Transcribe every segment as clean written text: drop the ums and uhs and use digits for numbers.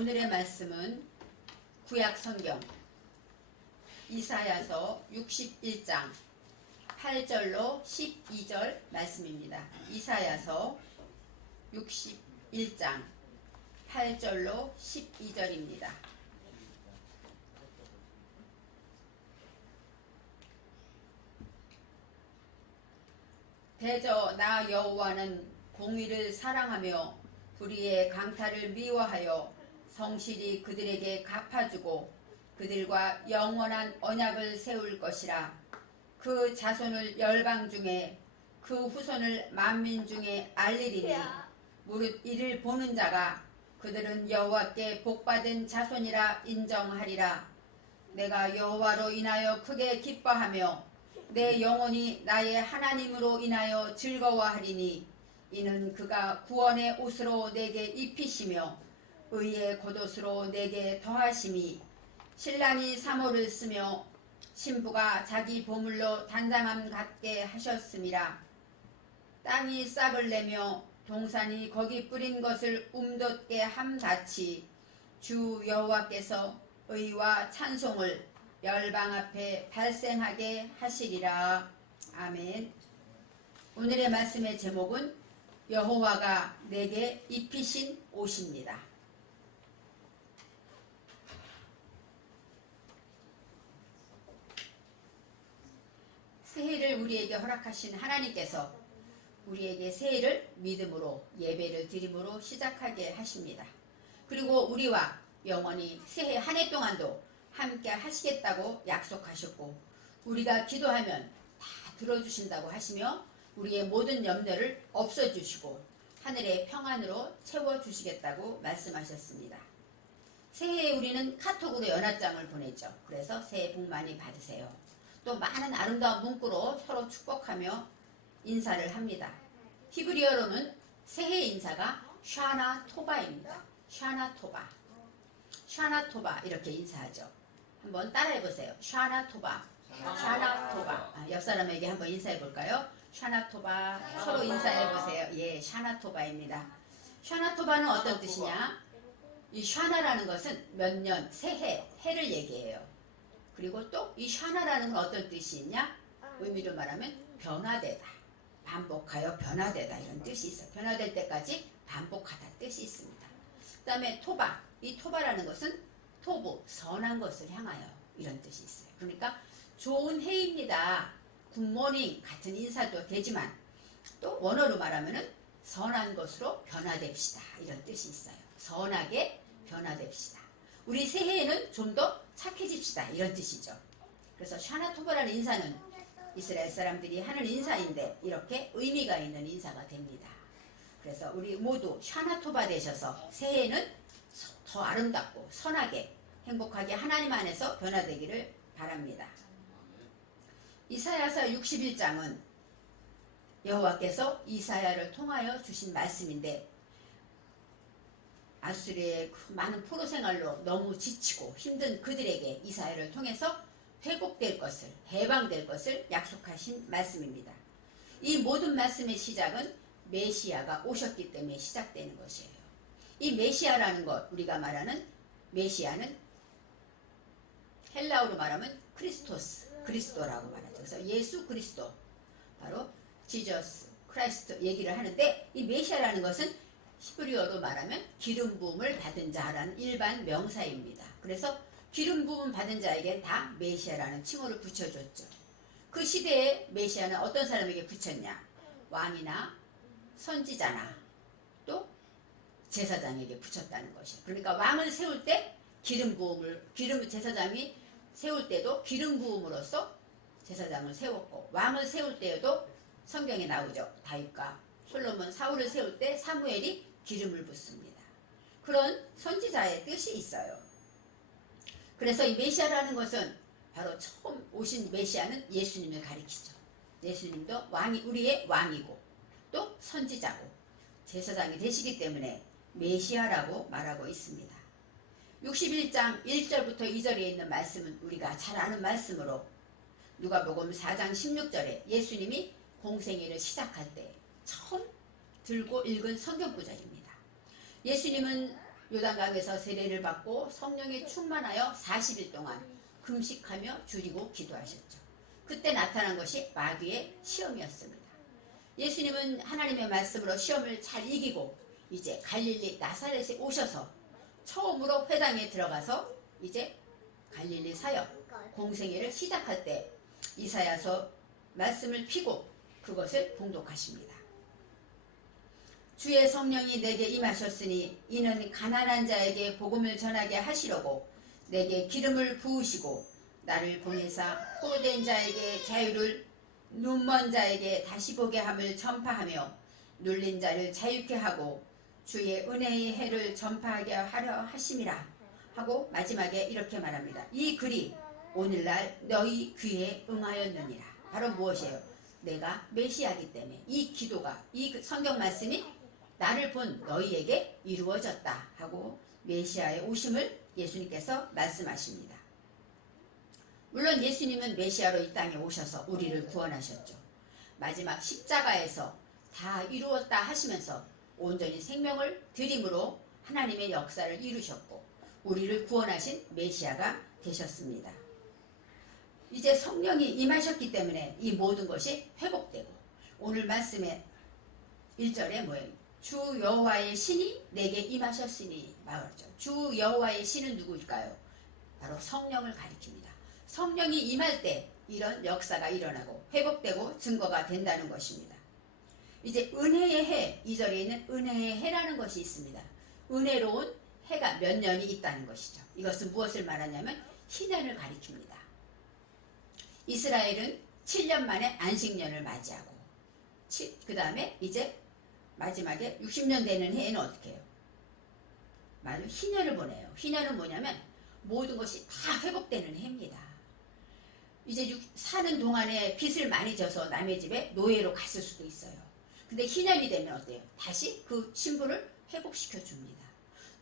오늘의 말씀은 구약 성경 이사야서 61장 8절로 12절 말씀입니다. 이사야서 61장 8절로 12절입니다. 대저 나 여호와는 공의를 사랑하며 불의의 강탈을 미워하여 성실히 그들에게 갚아주고 그들과 영원한 언약을 세울 것이라. 그 자손을 열방 중에 그 후손을 만민 중에 알리리니 무릇 이를 보는 자가 그들은 여호와께 복받은 자손이라 인정하리라. 내가 여호와로 인하여 크게 기뻐하며 내 영혼이 나의 하나님으로 인하여 즐거워하리니 이는 그가 구원의 옷으로 내게 입히시며 의의 겉옷으로 내게 더하심이 신랑이 사모를 쓰며 신부가 자기 보물로 단장함 같게 하셨음이라. 땅이 싹을 내며 동산이 거기 뿌린 것을 움돋게 함같이 주 여호와께서 의와 찬송을 열방 앞에 발생하게 하시리라. 아멘. 오늘의 말씀의 제목은 여호와가 내게 입히신 옷입니다. 새해를 우리에게 허락하신 하나님께서 우리에게 새해를 믿음으로 예배를 드림으로 시작하게 하십니다. 그리고 우리와 영원히 새해 한 해 동안도 함께 하시겠다고 약속하셨고 우리가 기도하면 다 들어주신다고 하시며 우리의 모든 염려를 없애주시고 하늘의 평안으로 채워주시겠다고 말씀하셨습니다. 새해에 우리는 카톡으로 연합장을 보내죠. 그래서 새해 복 많이 받으세요. 또 많은 아름다운 문구로 서로 축복하며 인사를 합니다. 히브리어로는 새해 인사가 샤나 토바입니다. 샤나 토바. 샤나 토바 이렇게 인사하죠. 한번 따라해 보세요. 샤나 토바. 샤나 토바. 옆 사람에게 한번 인사해 볼까요? 샤나 토바. 서로 인사해 보세요. 예, 샤나 토바입니다. 샤나 토바는 어떤 뜻이냐? 이 샤나라는 것은 몇 년, 새해, 해를 얘기해요. 그리고 또 이 샤나라는 건 어떤 뜻이 있냐? 의미로 말하면 변화되다, 반복하여 변화되다 이런 뜻이 있어요. 변화될 때까지 반복하다 뜻이 있습니다. 그 다음에 토바, 이 토바라는 것은 토부, 선한 것을 향하여 이런 뜻이 있어요. 그러니까 좋은 해입니다. 굿모닝 같은 인사도 되지만 또 원어로 말하면은 선한 것으로 변화됩시다 이런 뜻이 있어요. 선하게 변화됩시다. 우리 새해에는 좀 더 착해집시다 이런 뜻이죠. 그래서 샤나토바라는 인사는 이스라엘 사람들이 하는 인사인데 이렇게 의미가 있는 인사가 됩니다. 그래서 우리 모두 샤나토바 되셔서 새해에는 더 아름답고 선하게 행복하게 하나님 안에서 변화되기를 바랍니다. 이사야서 61장은 여호와께서 이사야를 통하여 주신 말씀인데 아수르의 많은 포로 생활로 너무 지치고 힘든 그들에게 이사야를 통해서 회복될 것을, 해방될 것을 약속하신 말씀입니다. 이 모든 말씀의 시작은 메시아가 오셨기 때문에 시작되는 것이에요. 이 메시아라는 것, 우리가 말하는 메시아는 헬라어로 말하면 크리스토스, 그리스도라고 말하죠. 그래서 예수 그리스도, 바로 지저스, 크라이스트 얘기를 하는데 이 메시아라는 것은 히브리어로 말하면 기름 부음을 받은 자라는 일반 명사입니다. 그래서 기름 부음 받은 자에게 다 메시아라는 칭호를 붙여줬죠. 그 시대에 메시아는 어떤 사람에게 붙였냐? 왕이나 선지자나 또 제사장에게 붙였다는 것이에요. 그러니까 왕을 세울 때 기름 제사장이 세울 때도 기름 부음으로써 제사장을 세웠고 왕을 세울 때에도 성경에 나오죠. 다윗과 솔로몬 사울을 세울 때 사무엘이 기름을 붓습니다. 그런 선지자의 뜻이 있어요. 그래서 이 메시아라는 것은 바로 처음 오신 메시아는 예수님을 가리키죠. 예수님도 우리의 왕이고 또 선지자고 제사장이 되시기 때문에 메시아라고 말하고 있습니다. 61장 1절부터 2절에 있는 말씀은 우리가 잘 아는 말씀으로 누가복음 4장 16절에 예수님이 공생애를 시작할 때 처음 들고 읽은 성경 구절입니다. 예수님은 요단강에서 세례를 받고 성령에 충만하여 40일 동안 금식하며 줄이고 기도하셨죠. 그때 나타난 것이 마귀의 시험이었습니다. 예수님은 하나님의 말씀으로 시험을 잘 이기고 이제 갈릴리 나사렛에 오셔서 처음으로 회당에 들어가서 이제 갈릴리 사역 공생애를 시작할 때 이사야서 말씀을 피고 그것을 봉독하십니다. 주의 성령이 내게 임하셨으니 이는 가난한 자에게 복음을 전하게 하시려고 내게 기름을 부으시고 나를 보내사 포로된 자에게 자유를 눈먼 자에게 다시 보게 함을 전파하며 눌린 자를 자유케 하고 주의 은혜의 해를 전파하게 하려 하심이라 하고 마지막에 이렇게 말합니다. 이 글이 오늘날 너희 귀에 응하였느니라. 바로 무엇이에요? 내가 메시아이기 때문에 이 기도가 이 성경 말씀이 나를 본 너희에게 이루어졌다 하고 메시아의 오심을 예수님께서 말씀하십니다. 물론 예수님은 메시아로 이 땅에 오셔서 우리를 구원하셨죠. 마지막 십자가에서 다 이루었다 하시면서 온전히 생명을 드림으로 하나님의 역사를 이루셨고 우리를 구원하신 메시아가 되셨습니다. 이제 성령이 임하셨기 때문에 이 모든 것이 회복되고 오늘 말씀의 1절에 뭐예요? 주 여호와의 신이 내게 임하셨으니 말하죠. 주 여호와의 신은 누구일까요? 바로 성령을 가리킵니다. 성령이 임할 때 이런 역사가 일어나고 회복되고 증거가 된다는 것입니다. 이제 은혜의 해, 2절에 있는 은혜의 해라는 것이 있습니다. 은혜로운 해가 몇 년이 있다는 것이죠. 이것은 무엇을 말하냐면 희년을 가리킵니다. 이스라엘은 7년 만에 안식년을 맞이하고 그 다음에 이제 마지막에 60년 되는 해에는 어떻게 해요? 말로 희년을 보내요. 희년은 뭐냐면 모든 것이 다 회복되는 해입니다. 이제 사는 동안에 빚을 많이 져서 남의 집에 노예로 갔을 수도 있어요. 근데 희년이 되면 어때요? 다시 그 신분을 회복시켜 줍니다.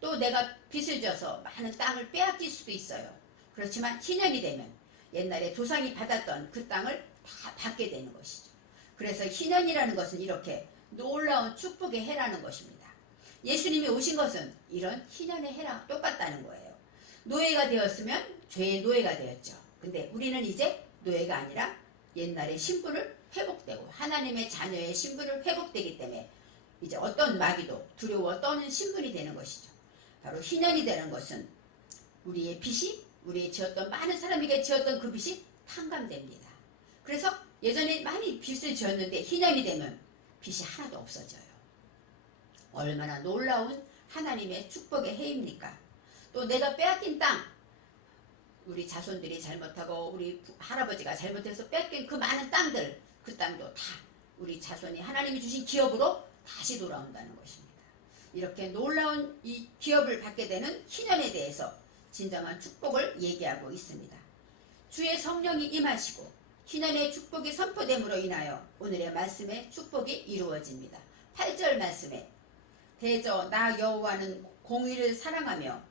또 내가 빚을 져서 많은 땅을 빼앗길 수도 있어요. 그렇지만 희년이 되면 옛날에 조상이 받았던 그 땅을 다 받게 되는 것이죠. 그래서 희년이라는 것은 이렇게 놀라운 축복의 해라는 것입니다. 예수님이 오신 것은 이런 희년의 해랑 똑같다는 거예요. 노예가 되었으면 죄의 노예가 되었죠. 근데 우리는 이제 노예가 아니라 옛날의 신분을 회복되고 하나님의 자녀의 신분을 회복되기 때문에 이제 어떤 마귀도 두려워 떠는 신분이 되는 것이죠. 바로 희년이 되는 것은 우리의 빚이 우리의 지었던 많은 사람에게 지었던 그 빚이 탕감됩니다. 그래서 예전에 많이 빚을 지었는데 희년이 되면 빚이 하나도 없어져요. 얼마나 놀라운 하나님의 축복의 해입니까? 또 내가 빼앗긴 땅, 우리 자손들이 잘못하고 우리 할아버지가 잘못해서 뺏긴 그 많은 땅들, 그 땅도 다 우리 자손이 하나님이 주신 기업으로 다시 돌아온다는 것입니다. 이렇게 놀라운 이 기업을 받게 되는 희년에 대해서 진정한 축복을 얘기하고 있습니다. 주의 성령이 임하시고 희년의 축복이 선포됨으로 인하여 오늘의 말씀의 축복이 이루어집니다. 8절 말씀에 대저 나 여호와는 공의를 사랑하며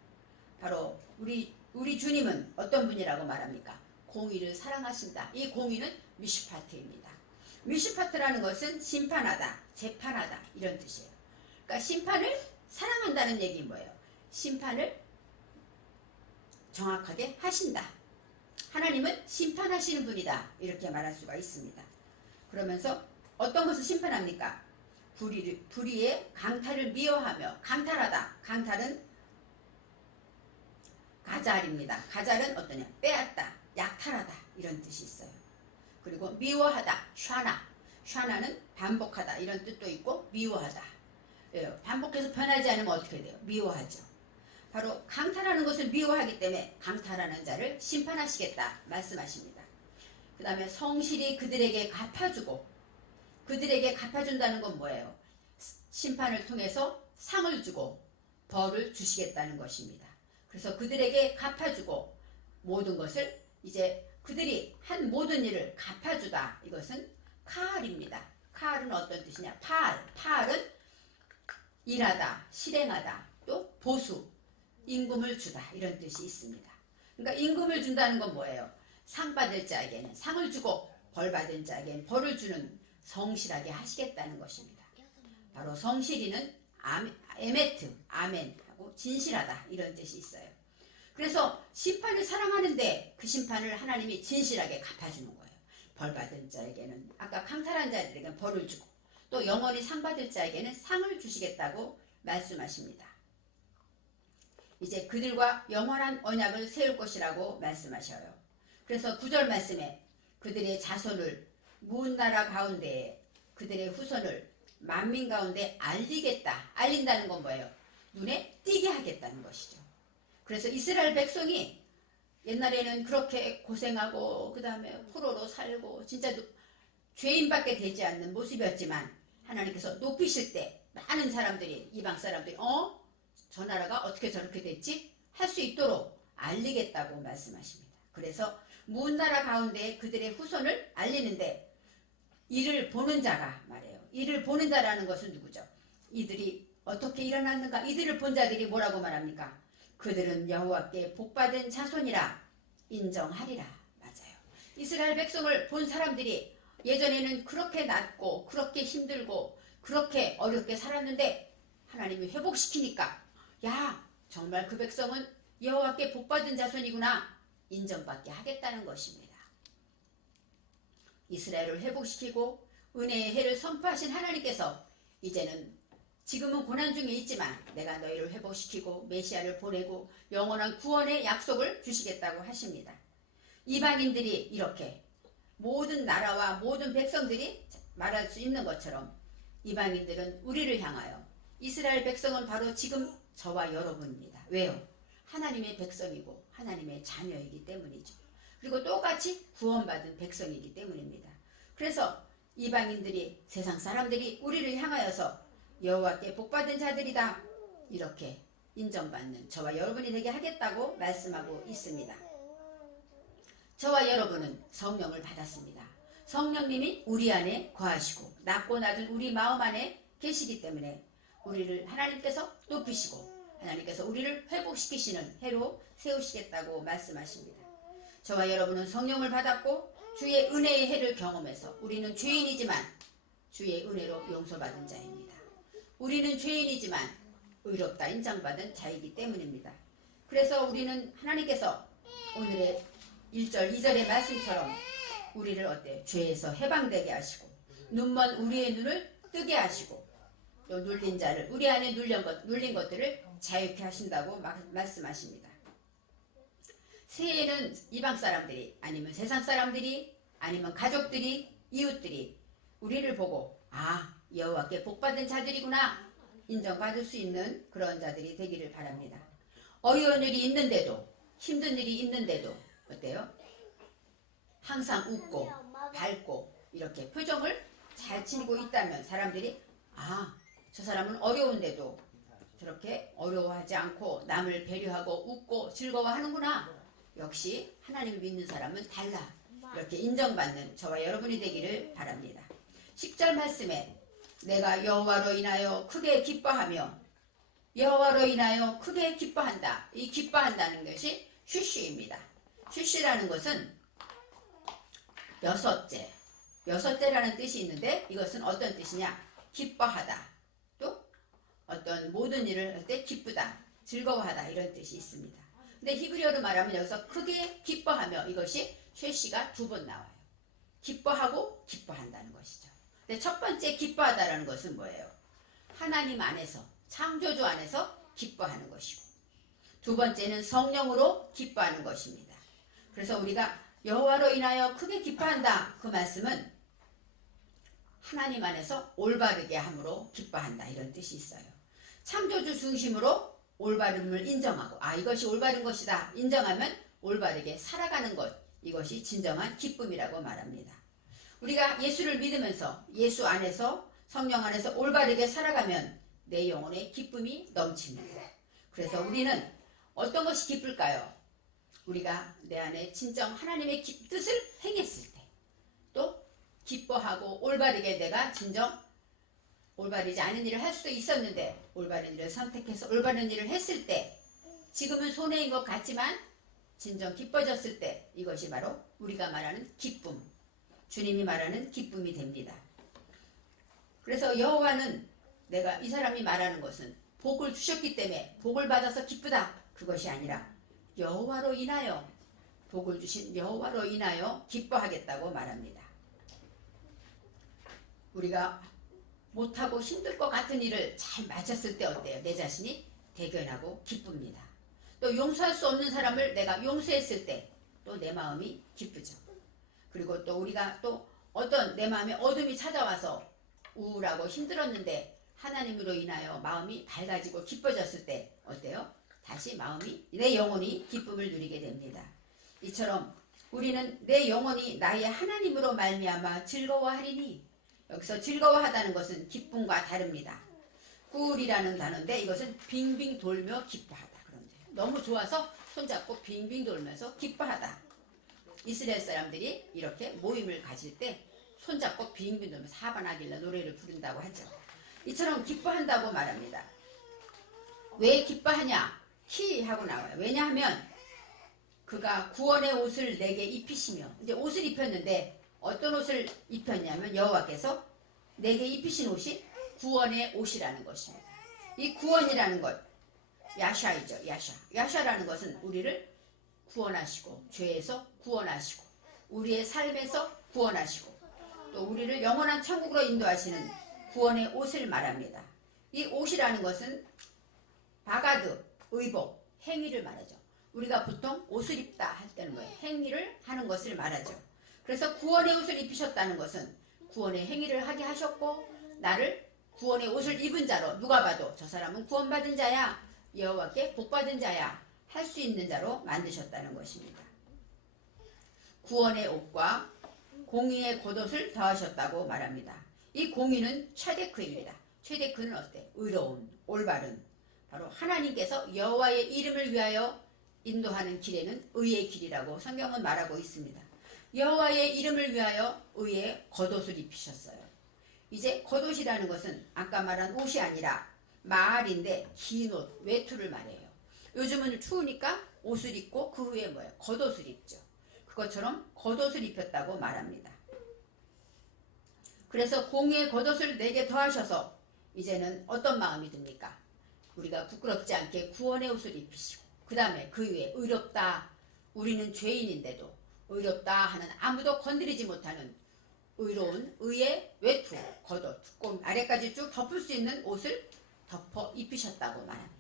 바로 우리 주님은 어떤 분이라고 말합니까? 공의를 사랑하신다. 이 공의는 미슈파트입니다. 미슈파트라는 것은 심판하다, 재판하다 이런 뜻이에요. 그러니까 심판을 사랑한다는 얘기는 뭐예요? 심판을 정확하게 하신다. 하나님은 심판하시는 분이다. 이렇게 말할 수가 있습니다. 그러면서 어떤 것을 심판합니까? 불의의 강탈을 미워하며 강탈하다. 강탈은 가잘입니다. 가잘은 어떠냐? 빼앗다, 약탈하다 이런 뜻이 있어요. 그리고 미워하다, 샤나는 반복하다 이런 뜻도 있고 미워하다. 반복해서 변하지 않으면 어떻게 돼요? 미워하죠. 바로 강탈하는 것을 미워하기 때문에 강탈하는 자를 심판하시겠다 말씀하십니다. 그 다음에 성실히 그들에게 갚아주고 그들에게 갚아준다는 건 뭐예요? 심판을 통해서 상을 주고 벌을 주시겠다는 것입니다. 그래서 그들에게 갚아주고 모든 것을 이제 그들이 한 모든 일을 갚아주다. 이것은 카알입니다. 카알은 어떤 뜻이냐? 파알은 일하다, 실행하다, 또 보수, 임금을 주다 이런 뜻이 있습니다. 그러니까 임금을 준다는 건 뭐예요? 상 받을 자에게는 상을 주고 벌 받은 자에게는 벌을 주는 성실하게 하시겠다는 것입니다. 바로 성실이는 에메트, 아멘하고 진실하다 이런 뜻이 있어요. 그래서 심판을 사랑하는데 그 심판을 하나님이 진실하게 갚아주는 거예요. 벌받은 자에게는 아까 강탈한 자들에게는 벌을 주고 또 영원히 상 받을 자에게는 상을 주시겠다고 말씀하십니다. 이제 그들과 영원한 언약을 세울 것이라고 말씀하셔요. 그래서 9절 말씀에 그들의 자손을 문 나라 가운데에 그들의 후손을 만민 가운데 알리겠다. 알린다는 건 뭐예요? 눈에 띄게 하겠다는 것이죠. 그래서 이스라엘 백성이 옛날에는 그렇게 고생하고 그 다음에 포로로 살고 진짜 죄인밖에 되지 않는 모습이었지만 하나님께서 높이실 때 많은 사람들이 이방 사람들이 저 나라가 어떻게 저렇게 됐지? 할 수 있도록 알리겠다고 말씀하십니다. 그래서 문 나라 가운데 그들의 후손을 알리는데 이를 보는 자가 말해요. 이를 보는 자라는 것은 누구죠? 이들이 어떻게 일어났는가? 이들을 본 자들이 뭐라고 말합니까? 그들은 여호와께 복받은 자손이라 인정하리라. 맞아요. 이스라엘 백성을 본 사람들이 예전에는 그렇게 낮고 그렇게 힘들고 그렇게 어렵게 살았는데 하나님이 회복시키니까 야 정말 그 백성은 여호와께 복받은 자손이구나 인정받게 하겠다는 것입니다. 이스라엘을 회복시키고 은혜의 해를 선포하신 하나님께서 이제는 지금은 고난 중에 있지만 내가 너희를 회복시키고 메시아를 보내고 영원한 구원의 약속을 주시겠다고 하십니다. 이방인들이 이렇게 모든 나라와 모든 백성들이 말할 수 있는 것처럼 이방인들은 우리를 향하여 이스라엘 백성은 바로 지금 저와 여러분입니다. 왜요? 하나님의 백성이고 하나님의 자녀이기 때문이죠. 그리고 똑같이 구원받은 백성이기 때문입니다. 그래서 이방인들이 세상 사람들이 우리를 향하여서 여호와께 복받은 자들이다 이렇게 인정받는 저와 여러분이 되게 하겠다고 말씀하고 있습니다. 저와 여러분은 성령을 받았습니다. 성령님이 우리 안에 거하시고 낮고 낮은 우리 마음 안에 계시기 때문에 우리를 하나님께서 높이시고 하나님께서 우리를 회복시키시는 해로 세우시겠다고 말씀하십니다. 저와 여러분은 성령을 받았고 주의 은혜의 해를 경험해서 우리는 죄인이지만 주의 은혜로 용서받은 자입니다. 우리는 죄인이지만 의롭다 인정받은 자이기 때문입니다. 그래서 우리는 하나님께서 오늘의 1절 2절의 말씀처럼 우리를 어때? 죄에서 해방되게 하시고 눈먼 우리의 눈을 뜨게 하시고 또 눌린 자를 우리 안에 눌린 것들을 자유케 하신다고 말씀하십니다. 새해에는 이방 사람들이 아니면 세상 사람들이 아니면 가족들이 이웃들이 우리를 보고 여호와께 복받은 자들이구나 인정받을 수 있는 그런 자들이 되기를 바랍니다. 어려운 일이 있는데도 힘든 일이 있는데도 어때요? 항상 웃고 밝고 이렇게 표정을 잘 지니고 있다면 사람들이 저 사람은 어려운데도 저렇게 어려워하지 않고 남을 배려하고 웃고 즐거워하는구나. 역시 하나님을 믿는 사람은 달라. 이렇게 인정받는 저와 여러분이 되기를 바랍니다. 10절 말씀에 내가 여호와로 인하여 크게 기뻐하며 여호와로 인하여 크게 기뻐한다. 이 기뻐한다는 것이 슈슈입니다. 슈슈라는 것은 여섯째라는 뜻이 있는데 이것은 어떤 뜻이냐? 기뻐하다. 또 어떤 모든 일을 할 때 기쁘다, 즐거워하다 이런 뜻이 있습니다. 근데 히브리어로 말하면 여기서 크게 기뻐하며 이것이 쉐시가 2번 나와요. 기뻐하고 기뻐한다는 것이죠. 근데 첫 번째 기뻐하다라는 것은 뭐예요? 하나님 안에서 창조주 안에서 기뻐하는 것이고 두 번째는 성령으로 기뻐하는 것입니다. 그래서 우리가 여호와로 인하여 크게 기뻐한다. 그 말씀은 하나님 안에서 올바르게 함으로 기뻐한다 이런 뜻이 있어요. 창조주 중심으로 올바름을 인정하고 이것이 올바른 것이다 인정하면 올바르게 살아가는 것 이것이 진정한 기쁨이라고 말합니다. 우리가 예수를 믿으면서 예수 안에서 성령 안에서 올바르게 살아가면 내 영혼에 기쁨이 넘칩니다. 그래서 우리는 어떤 것이 기쁠까요? 우리가 내 안에 진정 하나님의 뜻을 행했을 때 또 기뻐하고 올바르게 내가 진정 올바르지 않은 일을 할 수도 있었는데 올바른 일을 선택해서 올바른 일을 했을 때 지금은 손해인 것 같지만 진정 기뻐졌을 때 이것이 바로 우리가 말하는 기쁨 주님이 말하는 기쁨이 됩니다. 그래서 여호와는 내가 이 사람이 말하는 것은 복을 주셨기 때문에 복을 받아서 기쁘다. 그것이 아니라 여호와로 인하여 복을 주신 여호와로 인하여 기뻐하겠다고 말합니다. 우리가 못하고 힘들 것 같은 일을 잘 마쳤을 때 어때요? 내 자신이 대견하고 기쁩니다. 또 용서할 수 없는 사람을 내가 용서했을 때 또 내 마음이 기쁘죠. 그리고 또 우리가 또 어떤 내 마음에 어둠이 찾아와서 우울하고 힘들었는데 하나님으로 인하여 마음이 밝아지고 기뻐졌을 때 어때요? 다시 마음이 내 영혼이 기쁨을 누리게 됩니다. 이처럼 우리는 내 영혼이 나의 하나님으로 말미암아 즐거워하리니, 여기서 즐거워하다는 것은 기쁨과 다릅니다. 꿀이라는 단어인데 이것은 빙빙 돌며 기뻐하다. 그런데 너무 좋아서 손잡고 빙빙 돌면서 기뻐하다. 이스라엘 사람들이 이렇게 모임을 가질 때 손잡고 빙빙 돌면서 하바나길라 노래를 부른다고 하죠. 이처럼 기뻐한다고 말합니다. 왜 기뻐하냐? 키 하고 나와요. 왜냐하면 그가 구원의 옷을 내게 입히시며, 이제 옷을 입혔는데 어떤 옷을 입혔냐면 여호와께서 내게 입히신 옷이 구원의 옷이라는 것입니다. 이 구원이라는 것, 야샤이죠. 야샤라는 것은 우리를 구원하시고 죄에서 구원하시고 우리의 삶에서 구원하시고 또 우리를 영원한 천국으로 인도하시는 구원의 옷을 말합니다. 이 옷이라는 것은 바가드, 의복, 행위를 말하죠. 우리가 보통 옷을 입다 할 때는 뭐예요? 행위를 하는 것을 말하죠. 그래서 구원의 옷을 입히셨다는 것은 구원의 행위를 하게 하셨고 나를 구원의 옷을 입은 자로, 누가 봐도 저 사람은 구원받은 자야, 여호와께 복받은 자야 할 수 있는 자로 만드셨다는 것입니다. 구원의 옷과 공의의 겉옷을 더하셨다고 말합니다. 이 공의는 최데크입니다. 최데크는 어때? 의로운, 올바른, 바로 하나님께서 여호와의 이름을 위하여 인도하는 길에는 의의 길이라고 성경은 말하고 있습니다. 여호와의 이름을 위하여 의의 겉옷을 입히셨어요. 이제 겉옷이라는 것은 아까 말한 옷이 아니라 말인데 긴 옷, 외투를 말해요. 요즘은 추우니까 옷을 입고 그 후에 뭐예요? 겉옷을 입죠. 그것처럼 겉옷을 입혔다고 말합니다. 그래서 공의의 겉옷을 내게 더하셔서 이제는 어떤 마음이 듭니까? 우리가 부끄럽지 않게 구원의 옷을 입히시고 그 다음에 그 위에 의롭다, 우리는 죄인인데도 의롭다 하는 아무도 건드리지 못하는 의로운 의의 외투, 겉옷, 두꺼운 아래까지 쭉 덮을 수 있는 옷을 덮어 입히셨다고 말합니다.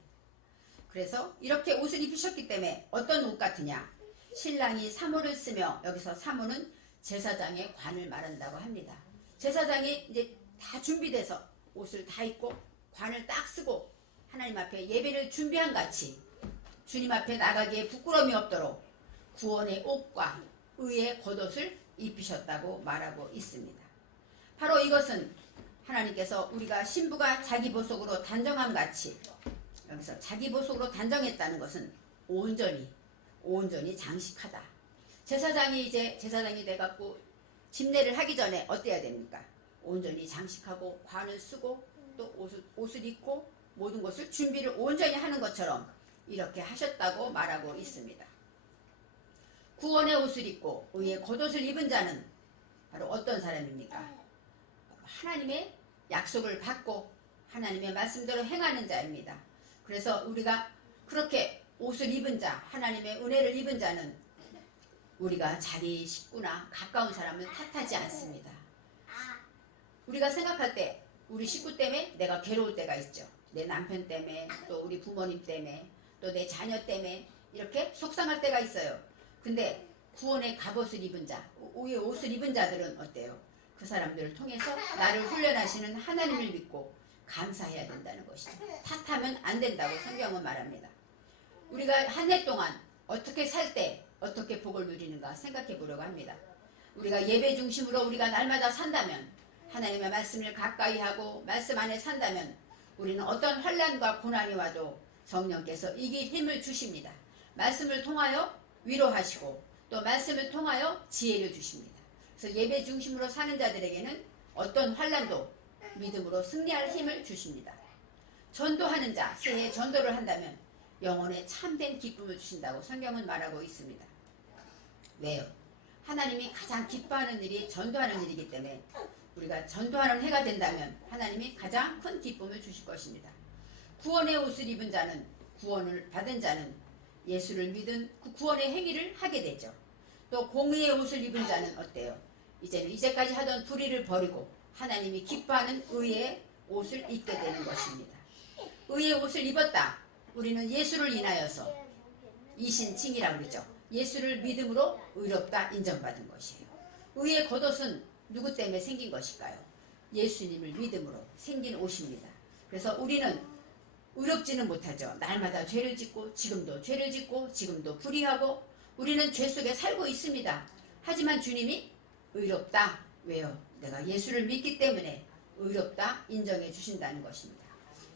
그래서 이렇게 옷을 입히셨기 때문에 어떤 옷 같으냐? 신랑이 사모를 쓰며, 여기서 사모는 제사장의 관을 말한다고 합니다. 제사장이 이제 다 준비돼서 옷을 다 입고 관을 딱 쓰고 하나님 앞에 예배를 준비한 같이 주님 앞에 나가기에 부끄러움이 없도록 구원의 옷과 의의 겉옷을 입히셨다고 말하고 있습니다. 바로 이것은 하나님께서 우리가 신부가 자기 보속으로 단정함 같이, 여기서 자기 보속으로 단정했다는 것은 온전히 장식하다. 제사장이 돼갖고 집례를 하기 전에 어때야 됩니까? 온전히 장식하고 관을 쓰고 또 옷을 입고 모든 것을 준비를 온전히 하는 것처럼 이렇게 하셨다고 말하고 있습니다. 구원의 옷을 입고 의의 겉옷을 입은 자는 바로 어떤 사람입니까? 하나님의 약속을 받고 하나님의 말씀대로 행하는 자입니다. 그래서 우리가 그렇게 옷을 입은 자, 하나님의 은혜를 입은 자는 우리가 자기 식구나 가까운 사람을 탓하지 않습니다. 우리가 생각할 때 우리 식구 때문에 내가 괴로울 때가 있죠. 내 남편 때문에, 또 우리 부모님 때문에, 또 내 자녀 때문에 이렇게 속상할 때가 있어요. 근데 구원의 갑옷을 입은 자, 의의 옷을 입은 자들은 어때요? 그 사람들을 통해서 나를 훈련하시는 하나님을 믿고 감사해야 된다는 것이죠. 탓하면 안 된다고 성경은 말합니다. 우리가 한 해 동안 어떻게 살 때 어떻게 복을 누리는가 생각해 보려고 합니다. 우리가 예배 중심으로 우리가 날마다 산다면, 하나님의 말씀을 가까이 하고 말씀 안에 산다면 우리는 어떤 환난과 고난이 와도 성령께서 이길 힘을 주십니다. 말씀을 통하여 위로하시고 또 말씀을 통하여 지혜를 주십니다. 그래서 예배 중심으로 사는 자들에게는 어떤 환난도 믿음으로 승리할 힘을 주십니다. 전도하는 자, 새해 전도를 한다면 영혼에 참된 기쁨을 주신다고 성경은 말하고 있습니다. 왜요? 하나님이 가장 기뻐하는 일이 전도하는 일이기 때문에 우리가 전도하는 해가 된다면 하나님이 가장 큰 기쁨을 주실 것입니다. 구원의 옷을 입은 자는, 구원을 받은 자는 예수를 믿은 그 구원의 행위를 하게 되죠. 또 공의의 옷을 입은 자는 어때요? 이제는 이제까지 하던 불의를 버리고 하나님이 기뻐하는 의의 옷을 입게 되는 것입니다. 의의 옷을 입었다. 우리는 예수를 인하여서 이신칭이라고 그러죠. 예수를 믿음으로 의롭다 인정받은 것이에요. 의의 겉옷은 누구 때문에 생긴 것일까요? 예수님을 믿음으로 생긴 옷입니다. 그래서 우리는 의롭지는 못하죠. 날마다 죄를 짓고 지금도 죄를 짓고 지금도 불의하고 우리는 죄 속에 살고 있습니다. 하지만 주님이 의롭다. 왜요? 내가 예수를 믿기 때문에 의롭다 인정해 주신다는 것입니다.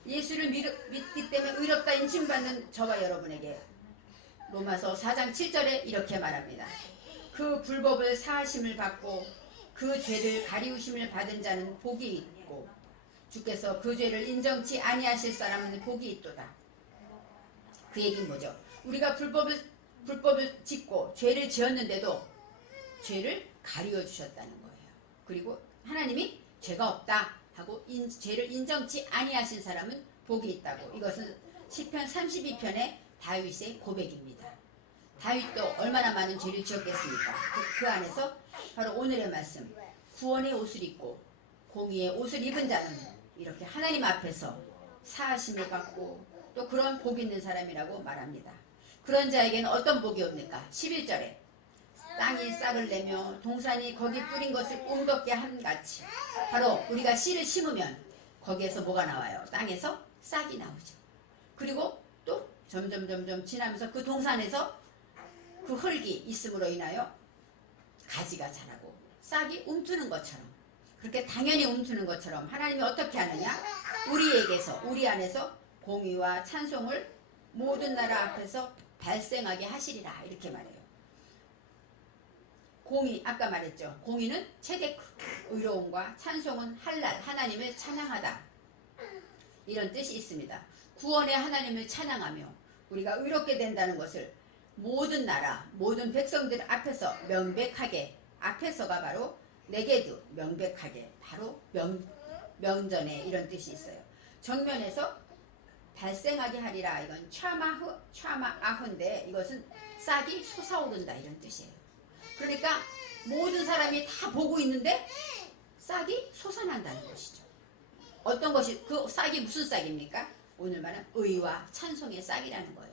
예수를 믿기 때문에 의롭다 인칭받는 저와 여러분에게 로마서 4장 7절에 이렇게 말합니다. 그 불법을 사하심을 받고 그 죄를 가리우심을 받은 자는 복이 있고 주께서 그 죄를 인정치 아니하실 사람은 복이 있도다. 그 얘기는 뭐죠? 우리가 불법을 짓고 죄를 지었는데도 죄를 가리워 주셨다는 거예요. 그리고 하나님이 죄가 없다 하고 죄를 인정치 아니하신 사람은 복이 있다고. 이것은 시편 32편의 다윗의 고백입니다. 다윗도 얼마나 많은 죄를 지었겠습니까? 그 안에서 바로 오늘의 말씀, 구원의 옷을 입고 공의의 옷을 입은 자는 이렇게 하나님 앞에서 사하심을 받고 또 그런 복 있는 사람이라고 말합니다. 그런 자에게는 어떤 복이 옵니까? 11절에 땅이 싹을 내며 동산이 거기 뿌린 것을 옮겁게 함같이, 바로 우리가 씨를 심으면 거기에서 뭐가 나와요? 땅에서 싹이 나오죠. 그리고 또 점점 지나면서 그 동산에서 그 흙이 있음으로 인하여 가지가 자라고 싹이 움트는 것처럼, 그렇게 당연히 움트는 것처럼 하나님이 어떻게 하느냐? 우리에게서, 우리 안에서 공의와 찬송을 모든 나라 앞에서 발생하게 하시리라, 이렇게 말해요. 공의, 아까 말했죠. 공의는 체데크, 의로움과 찬송은 할랄, 하나님을 찬양하다, 이런 뜻이 있습니다. 구원의 하나님을 찬양하며 우리가 의롭게 된다는 것을 모든 나라, 모든 백성들 앞에서 명백하게, 앞에서가 바로 내게도 명백하게, 바로 명전에, 이런 뜻이 있어요. 정면에서 발생하게 하리라, 이건 차마아흐인데 이것은 싹이 솟아오른다, 이런 뜻이에요. 그러니까 모든 사람이 다 보고 있는데 싹이 솟아난다는 것이죠. 어떤 것이, 그 싹이 무슨 싹입니까? 오늘 말은 의와 찬송의 싹이라는 거예요.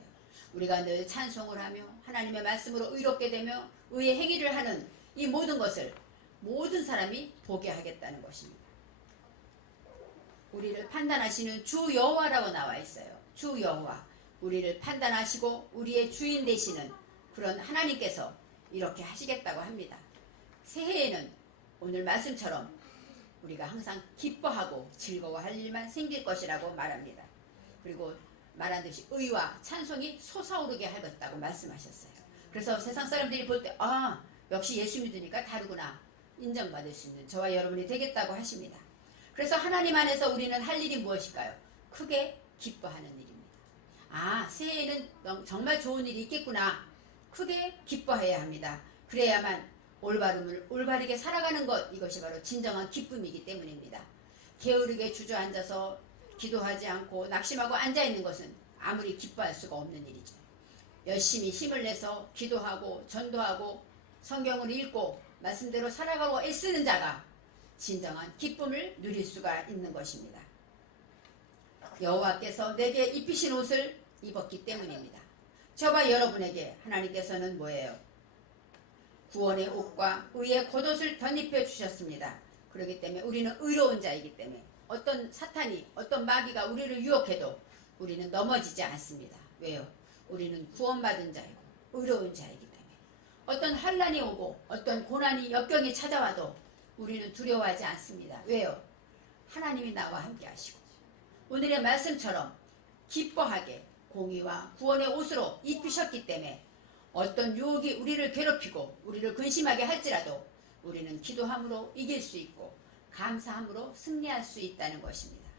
우리가 늘 찬송을 하며 하나님의 말씀으로 의롭게 되며 의의 행위를 하는 이 모든 것을 모든 사람이 보게 하겠다는 것입니다. 우리를 판단하시는 주 여호와라고 나와 있어요. 주 여호와, 우리를 판단하시고 우리의 주인 되시는 그런 하나님께서 이렇게 하시겠다고 합니다. 새해에는 오늘 말씀처럼 우리가 항상 기뻐하고 즐거워할 일만 생길 것이라고 말합니다. 그리고 말한 듯이 의와 찬송이 솟아오르게 하겠다고 말씀하셨어요. 그래서 세상 사람들이 볼 때 역시 예수 믿으니까 다르구나 인정받을 수 있는 저와 여러분이 되겠다고 하십니다. 그래서 하나님 안에서 우리는 할 일이 무엇일까요? 크게 기뻐하는 일입니다. 새해에는 정말 좋은 일이 있겠구나, 크게 기뻐해야 합니다. 그래야만 올바르게 살아가는 것, 이것이 바로 진정한 기쁨이기 때문입니다. 게으르게 주저앉아서 기도하지 않고 낙심하고 앉아있는 것은 아무리 기뻐할 수가 없는 일이죠. 열심히 힘을 내서 기도하고 전도하고 성경을 읽고 말씀대로 살아가고 애쓰는 자가 진정한 기쁨을 누릴 수가 있는 것입니다. 여호와께서 내게 입히신 옷을 입었기 때문입니다. 저와 여러분에게 하나님께서는 뭐예요? 구원의 옷과 의의 겉옷을 덧입혀 주셨습니다. 그렇기 때문에 우리는 의로운 자이기 때문에 어떤 사탄이, 어떤 마귀가 우리를 유혹해도 우리는 넘어지지 않습니다. 왜요? 우리는 구원받은 자이고 의로운 자이기 때문에 어떤 환난이 오고 어떤 고난이 역경이 찾아와도 우리는 두려워하지 않습니다. 왜요? 하나님이 나와 함께 하시고 오늘의 말씀처럼 기뻐하게 공의와 구원의 옷으로 입히셨기 때문에 어떤 유혹이 우리를 괴롭히고 우리를 근심하게 할지라도 우리는 기도함으로 이길 수 있고 감사함으로 승리할 수 있다는 것입니다.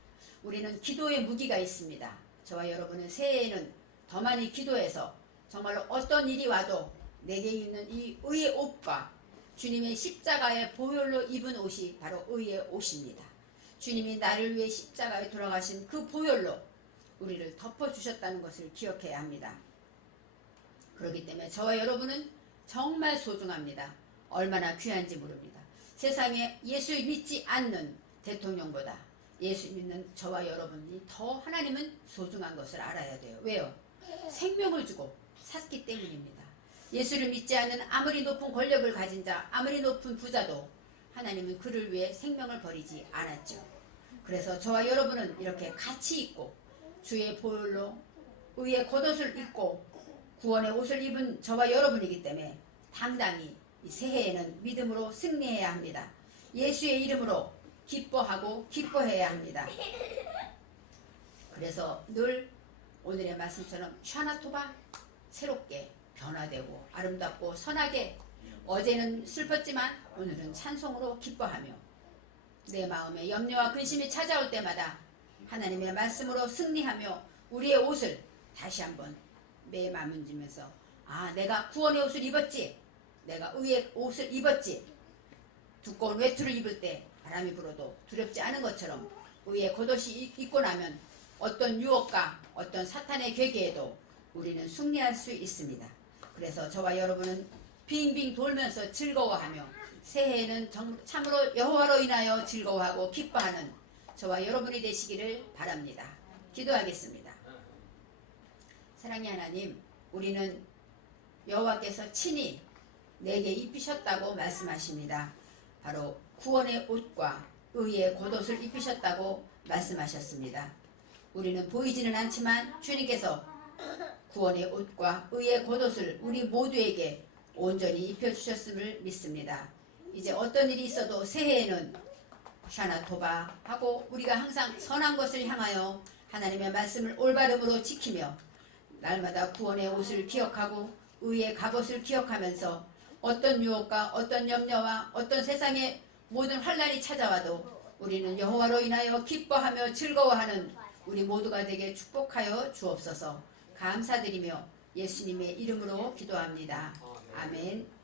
우리는 기도의 무기가 있습니다. 저와 여러분은 새해에는 더 많이 기도해서 정말로 어떤 일이 와도 내게 있는 이 의의 옷과 주님의 십자가의 보혈로 입은 옷이 바로 의의 옷입니다. 주님이 나를 위해 십자가에 돌아가신 그 보혈로 우리를 덮어주셨다는 것을 기억해야 합니다. 그렇기 때문에 저와 여러분은 정말 소중합니다. 얼마나 귀한지 모릅니다. 세상에 예수 믿지 않는 대통령보다 예수 믿는 저와 여러분이 더 하나님은 소중한 것을 알아야 돼요. 왜요? 생명을 주고 샀기 때문입니다. 예수를 믿지 않는 아무리 높은 권력을 가진 자, 아무리 높은 부자도 하나님은 그를 위해 생명을 버리지 않았죠. 그래서 저와 여러분은 이렇게 가치 있고 주의 보혈로 의의 겉옷을 입고 구원의 옷을 입은 저와 여러분이기 때문에 당당히 이 새해에는 믿음으로 승리해야 합니다. 예수의 이름으로 기뻐하고 기뻐해야 합니다. 그래서 늘 오늘의 말씀처럼 샤나토바 새롭게 변화되고 아름답고 선하게 어제는 슬펐지만 오늘은 찬송으로 기뻐하며 내 마음에 염려와 근심이 찾아올 때마다 하나님의 말씀으로 승리하며 우리의 옷을 다시 한번 매 마음은지면서 내가 구원의 옷을 입었지, 내가 의의 옷을 입었지, 두꺼운 외투를 입을 때 바람이 불어도 두렵지 않은 것처럼 의의 겉옷이 입고 나면 어떤 유혹과 어떤 사탄의 괴계에도 우리는 승리할 수 있습니다. 그래서 저와 여러분은 빙빙 돌면서 즐거워하며 새해에는 참으로 여호와로 인하여 즐거워하고 기뻐하는 저와 여러분이 되시기를 바랍니다. 기도하겠습니다. 사랑의 하나님, 우리는 여호와께서 친히 내게 입히셨다고 말씀하십니다. 바로 구원의 옷과 의의 겉옷을 입히셨다고 말씀하셨습니다. 우리는 보이지는 않지만 주님께서 구원의 옷과 의의 겉옷을 우리 모두에게 온전히 입혀주셨음을 믿습니다. 이제 어떤 일이 있어도 새해에는 샤나토바 하고 우리가 항상 선한 것을 향하여 하나님의 말씀을 올바름으로 지키며 날마다 구원의 옷을 기억하고 의의 갑옷을 기억하면서 어떤 유혹과 어떤 염려와 어떤 세상의 모든 환난이 찾아와도 우리는 여호와로 인하여 기뻐하며 즐거워하는 우리 모두가 되게 축복하여 주옵소서. 감사드리며 예수님의 이름으로 기도합니다. 아멘.